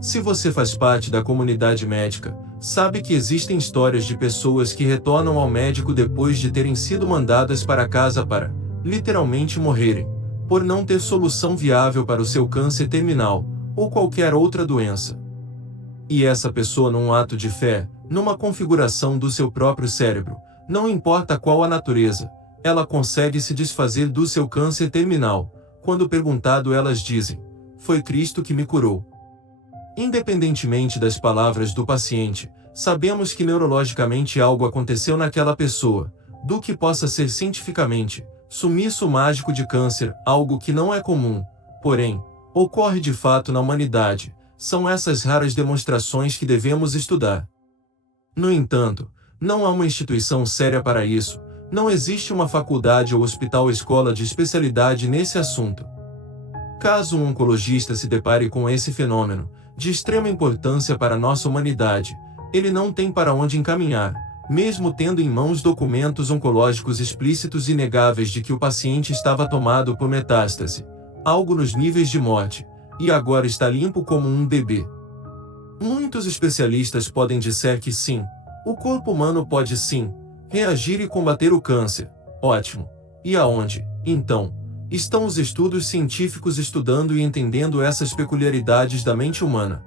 Se você faz parte da comunidade médica, sabe que existem histórias de pessoas que retornam ao médico depois de terem sido mandadas para casa para, literalmente, morrerem, por não ter solução viável para o seu câncer terminal, ou qualquer outra doença. E essa pessoa, num ato de fé, numa configuração do seu próprio cérebro, não importa qual a natureza, ela consegue se desfazer do seu câncer terminal. Quando perguntado, elas dizem: "Foi Cristo que me curou." Independentemente das palavras do paciente, sabemos que neurologicamente algo aconteceu naquela pessoa, do que possa ser cientificamente sumiço mágico de câncer, algo que não é comum, porém, ocorre de fato na humanidade. São essas raras demonstrações que devemos estudar. No entanto, não há uma instituição séria para isso, não existe uma faculdade ou hospital ou escola de especialidade nesse assunto. Caso um oncologista se depare com esse fenômeno, de extrema importância para a nossa humanidade, ele não tem para onde encaminhar, mesmo tendo em mãos documentos oncológicos explícitos e inegáveis de que o paciente estava tomado por metástase, algo nos níveis de morte, e agora está limpo como um bebê. Muitos especialistas podem dizer que sim, o corpo humano pode sim reagir e combater o câncer. Ótimo. E aonde, então, estão os estudos científicos estudando e entendendo essas peculiaridades da mente humana?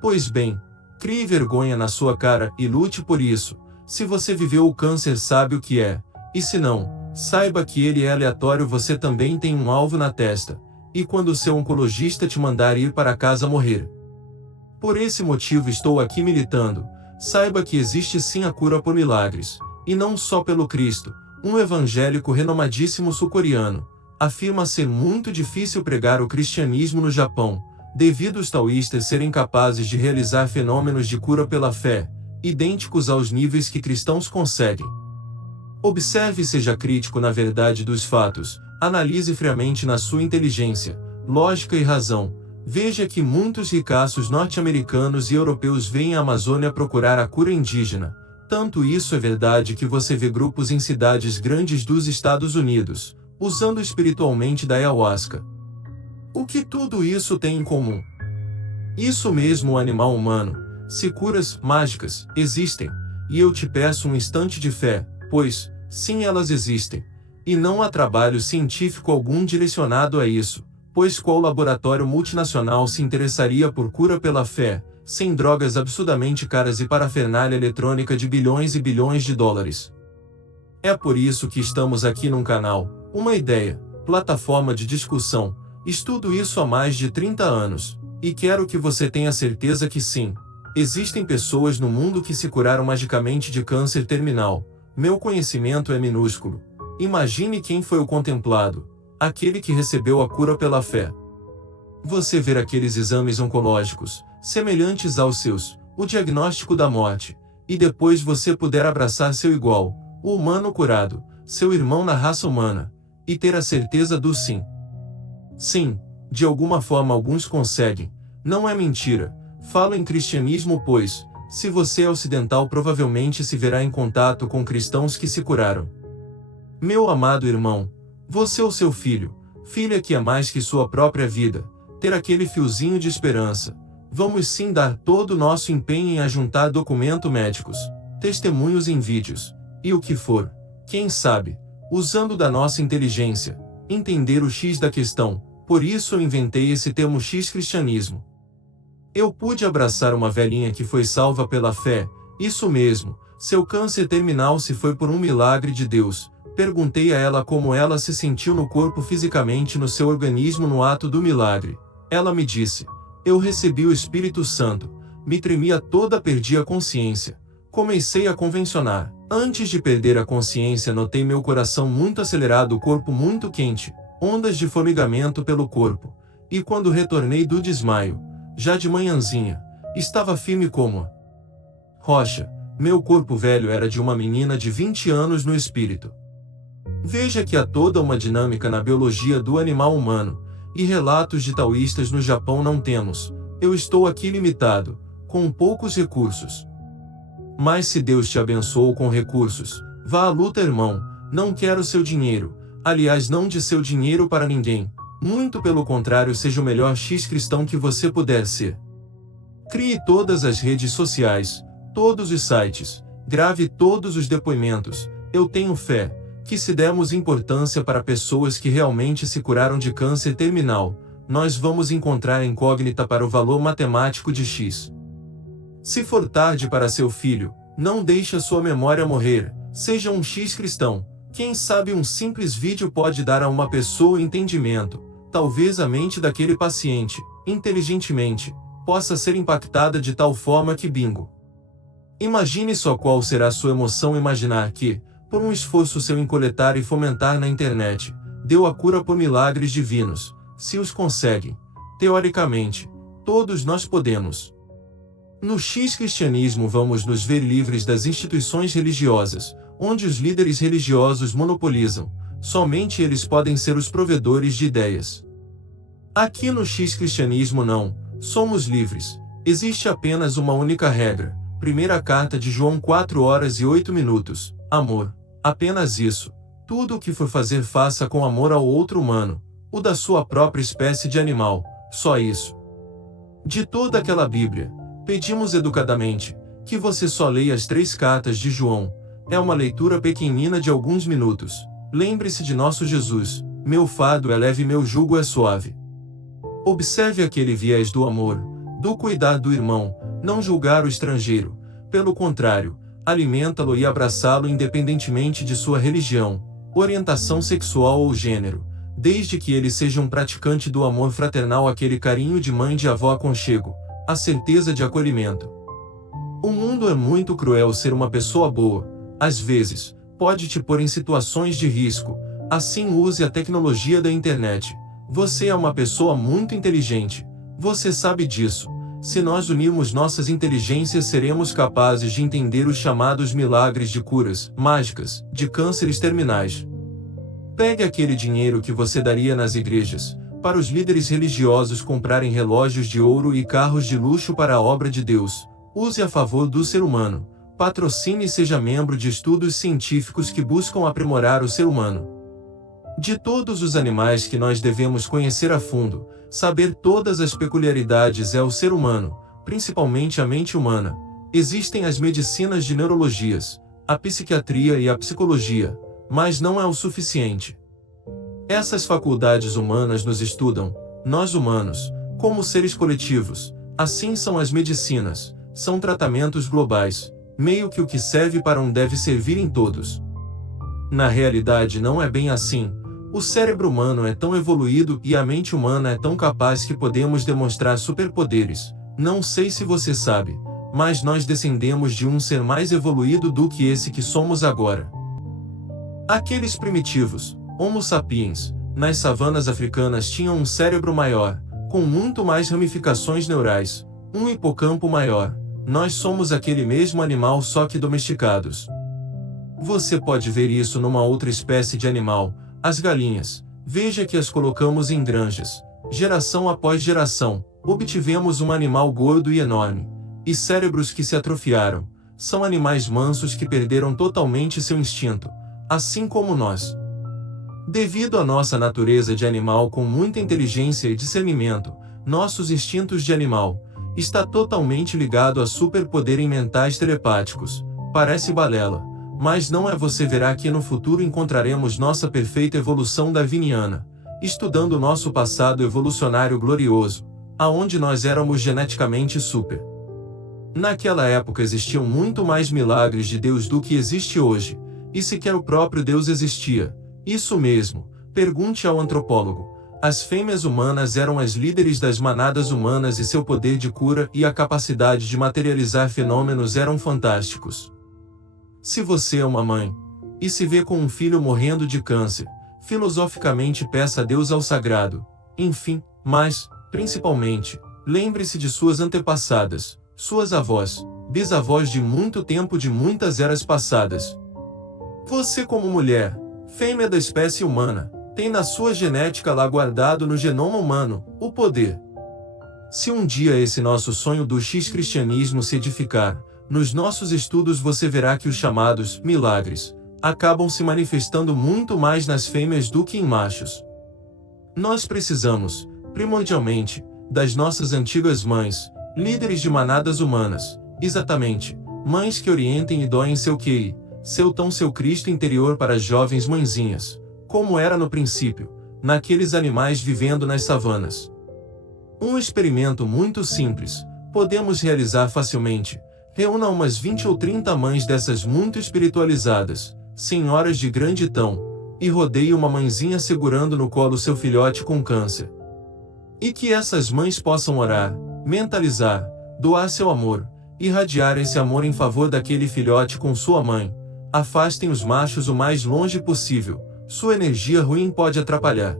Pois bem, crie vergonha na sua cara e lute por isso. Se você viveu o câncer, sabe o que é, e se não, saiba que ele é aleatório. Você também tem um alvo na testa, e quando o seu oncologista te mandar ir para casa morrer. Por esse motivo estou aqui militando. Saiba que existe sim a cura por milagres, e não só pelo Cristo. Um evangélico renomadíssimo sul-coreano afirma ser muito difícil pregar o cristianismo no Japão, devido aos taoístas serem capazes de realizar fenômenos de cura pela fé, idênticos aos níveis que cristãos conseguem. Observe e seja crítico na verdade dos fatos, analise friamente na sua inteligência, lógica e razão. Veja que muitos ricaços norte-americanos e europeus vêm à Amazônia procurar a cura indígena. Tanto isso é verdade que você vê grupos em cidades grandes dos Estados Unidos, usando espiritualmente da ayahuasca. O que tudo isso tem em comum? Isso mesmo, o animal humano. Se curas mágicas existem, e eu te peço um instante de fé, pois, sim, elas existem, e não há trabalho científico algum direcionado a isso, pois qual laboratório multinacional se interessaria por cura pela fé, sem drogas absurdamente caras e parafernália eletrônica de bilhões e bilhões de dólares? É por isso que estamos aqui num canal, uma ideia, plataforma de discussão. Estudo isso há mais de 30 anos, e quero que você tenha certeza que sim, existem pessoas no mundo que se curaram magicamente de câncer terminal. Meu conhecimento é minúsculo. Imagine quem foi o contemplado, aquele que recebeu a cura pela fé. Você ver aqueles exames oncológicos, semelhantes aos seus, o diagnóstico da morte, e depois você puder abraçar seu igual, o humano curado, seu irmão na raça humana, e ter a certeza do sim. Sim, de alguma forma alguns conseguem, não é mentira. Falo em cristianismo, pois, se você é ocidental, provavelmente se verá em contato com cristãos que se curaram. Meu amado irmão, você ou seu filho, filha que é mais que sua própria vida, ter aquele fiozinho de esperança. Vamos sim dar todo o nosso empenho em ajuntar documentos médicos, testemunhos em vídeos, e o que for, quem sabe, usando da nossa inteligência, entender o X da questão. Por isso eu inventei esse termo X cristianismo. Eu pude abraçar uma velhinha que foi salva pela fé, isso mesmo, seu câncer terminal se foi por um milagre de Deus. Perguntei a ela como ela se sentiu no corpo fisicamente, no seu organismo no ato do milagre. Ela me disse: eu recebi o Espírito Santo, me tremia toda, perdi a consciência. Comecei a convencionar. Antes de perder a consciência, notei meu coração muito acelerado, o corpo muito quente, ondas de formigamento pelo corpo. E quando retornei do desmaio, já de manhãzinha, estava firme como a rocha. Meu corpo velho era de uma menina de 20 anos no espírito. Veja que há toda uma dinâmica na biologia do animal humano, e relatos de taoístas no Japão não temos. Eu estou aqui limitado, com poucos recursos. Mas se Deus te abençoou com recursos, vá à luta, irmão. Não quero seu dinheiro, aliás, não dê seu dinheiro para ninguém. Muito pelo contrário, seja o melhor X cristão que você puder ser. Crie todas as redes sociais, todos os sites, grave todos os depoimentos. Eu tenho fé que, se dermos importância para pessoas que realmente se curaram de câncer terminal, nós vamos encontrar a incógnita para o valor matemático de X. Se for tarde para seu filho, não deixe a sua memória morrer. Seja um X cristão. Quem sabe um simples vídeo pode dar a uma pessoa entendimento. Talvez a mente daquele paciente, inteligentemente, possa ser impactada de tal forma que bingo. Imagine só qual será sua emoção imaginar que, por um esforço seu em coletar e fomentar na internet, deu a cura por milagres divinos. Se os conseguem, teoricamente, todos nós podemos. No X-Cristianismo vamos nos ver livres das instituições religiosas, onde os líderes religiosos monopolizam. Somente eles podem ser os provedores de ideias. Aqui no X-Cristianismo não, somos livres. Existe apenas uma única regra. Primeira carta de João 4:08. Amor. Apenas isso. Tudo o que for fazer faça com amor ao outro humano, o da sua própria espécie de animal, só isso. De toda aquela Bíblia, pedimos educadamente, que você só leia as 3 cartas de João. É uma leitura pequenina de alguns minutos. Lembre-se de nosso Jesus, meu fardo é leve e meu jugo é suave. Observe aquele viés do amor, do cuidar do irmão, não julgar o estrangeiro. Pelo contrário, alimentá-lo e abraçá-lo independentemente de sua religião, orientação sexual ou gênero, desde que ele seja um praticante do amor fraternal, aquele carinho de mãe, de avó, aconchego, a certeza de acolhimento. O mundo é muito cruel. Ser uma pessoa boa, às vezes, pode te pôr em situações de risco. Assim, use a tecnologia da internet. Você é uma pessoa muito inteligente. Você sabe disso. Se nós unirmos nossas inteligências, seremos capazes de entender os chamados milagres de curas mágicas de cânceres terminais. Pegue aquele dinheiro que você daria nas igrejas, para os líderes religiosos comprarem relógios de ouro e carros de luxo para a obra de Deus. Use a favor do ser humano. Patrocine e seja membro de estudos científicos que buscam aprimorar o ser humano. De todos os animais que nós devemos conhecer a fundo, saber todas as peculiaridades é o ser humano, principalmente a mente humana. Existem as medicinas de neurologias, a psiquiatria e a psicologia, mas não é o suficiente. Essas faculdades humanas nos estudam, nós humanos, como seres coletivos. Assim são as medicinas, são tratamentos globais, meio que o que serve para um deve servir em todos. Na realidade não é bem assim. O cérebro humano é tão evoluído e a mente humana é tão capaz que podemos demonstrar superpoderes. Não sei se você sabe, mas nós descendemos de um ser mais evoluído do que esse que somos agora. Aqueles primitivos, Homo sapiens, nas savanas africanas tinham um cérebro maior, com muito mais ramificações neurais, um hipocampo maior. Nós somos aquele mesmo animal, só que domesticados. Você pode ver isso numa outra espécie de animal, as galinhas. Veja que as colocamos em granjas. Geração após geração, obtivemos um animal gordo e enorme, e cérebros que se atrofiaram. São animais mansos que perderam totalmente seu instinto, assim como nós. Devido à nossa natureza de animal com muita inteligência e discernimento, nossos instintos de animal está totalmente ligado a superpoderes mentais telepáticos. Parece balela, mas não é. Você verá que no futuro encontraremos nossa perfeita evolução darwiniana, estudando nosso passado evolucionário glorioso, aonde nós éramos geneticamente super. Naquela época existiam muito mais milagres de Deus do que existe hoje, e sequer o próprio Deus existia. Isso mesmo, pergunte ao antropólogo. As fêmeas humanas eram as líderes das manadas humanas e seu poder de cura e a capacidade de materializar fenômenos eram fantásticos. Se você é uma mãe, e se vê com um filho morrendo de câncer, filosoficamente peça a Deus ao sagrado. Enfim, mas, principalmente, lembre-se de suas antepassadas, suas avós, bisavós de muito tempo, de muitas eras passadas. Você, como mulher, fêmea da espécie humana, tem na sua genética lá guardado no genoma humano, o poder. Se um dia esse nosso sonho do X-Cristianismo se edificar, nos nossos estudos você verá que os chamados milagres acabam se manifestando muito mais nas fêmeas do que em machos. Nós precisamos, primordialmente, das nossas antigas mães, Líderes de manadas humanas, exatamente, mães que orientem e doem seu QI, seu Cristo interior para as jovens mãezinhas, como era no princípio, naqueles animais vivendo nas savanas. Um experimento muito simples, podemos realizar facilmente. Reúna umas 20 ou 30 mães dessas muito espiritualizadas, senhoras de grande tão, e rodeie uma mãezinha segurando no colo seu filhote com câncer. E que essas mães possam orar, mentalizar, doar seu amor, irradiar esse amor em favor daquele filhote com sua mãe. Afastem os machos o mais longe possível, sua energia ruim pode atrapalhar.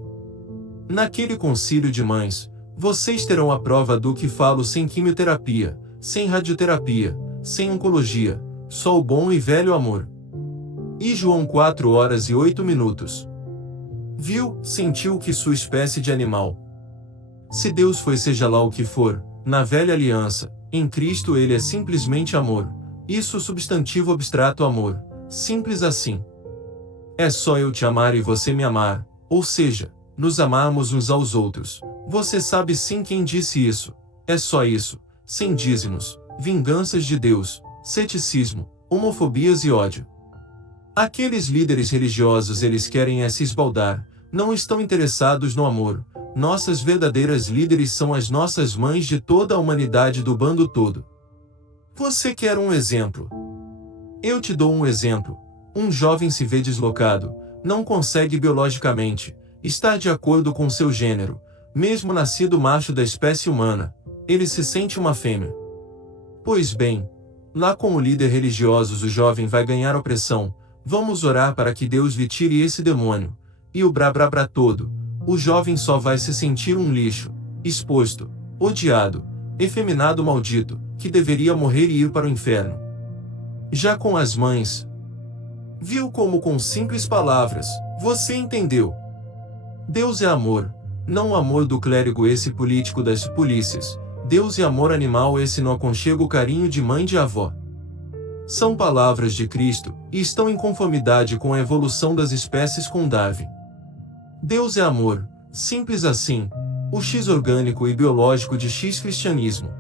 Naquele concílio de mães, vocês terão a prova do que falo sem quimioterapia, sem radioterapia, sem oncologia, só o bom e velho amor. E João 4h08. Viu, sentiu que sua espécie de animal. Se Deus foi seja lá o que for, na velha aliança, em Cristo ele é simplesmente amor. Isso substantivo abstrato amor, simples assim. É só eu te amar e você me amar, ou seja, nos amarmos uns aos outros. Você sabe sim quem disse isso. É só isso, sem dízimos, vinganças de Deus, ceticismo, homofobias e ódio. Aqueles líderes religiosos eles querem se esbaldar, não estão interessados no amor. Nossas verdadeiras líderes são as nossas mães de toda a humanidade do bando todo. Você quer um exemplo? Eu te dou um exemplo. Um jovem se vê deslocado, não consegue biologicamente estar de acordo com seu gênero, mesmo nascido macho da espécie humana, ele se sente uma fêmea. Pois bem, lá com o líder religioso o jovem vai ganhar opressão. Vamos orar para que Deus lhe tire esse demônio. E o brá todo. O jovem só vai se sentir um lixo, exposto, odiado, efeminado maldito, que deveria morrer e ir para o inferno. Já com as mães, viu como com simples palavras, você entendeu. Deus é amor, não o amor do clérigo esse político das polícias. Deus é amor animal esse no aconchego o carinho de mãe de avó. São palavras de Cristo, e estão em conformidade com a evolução das espécies com Darwin. Deus é amor, simples assim, o X orgânico e biológico de X cristianismo.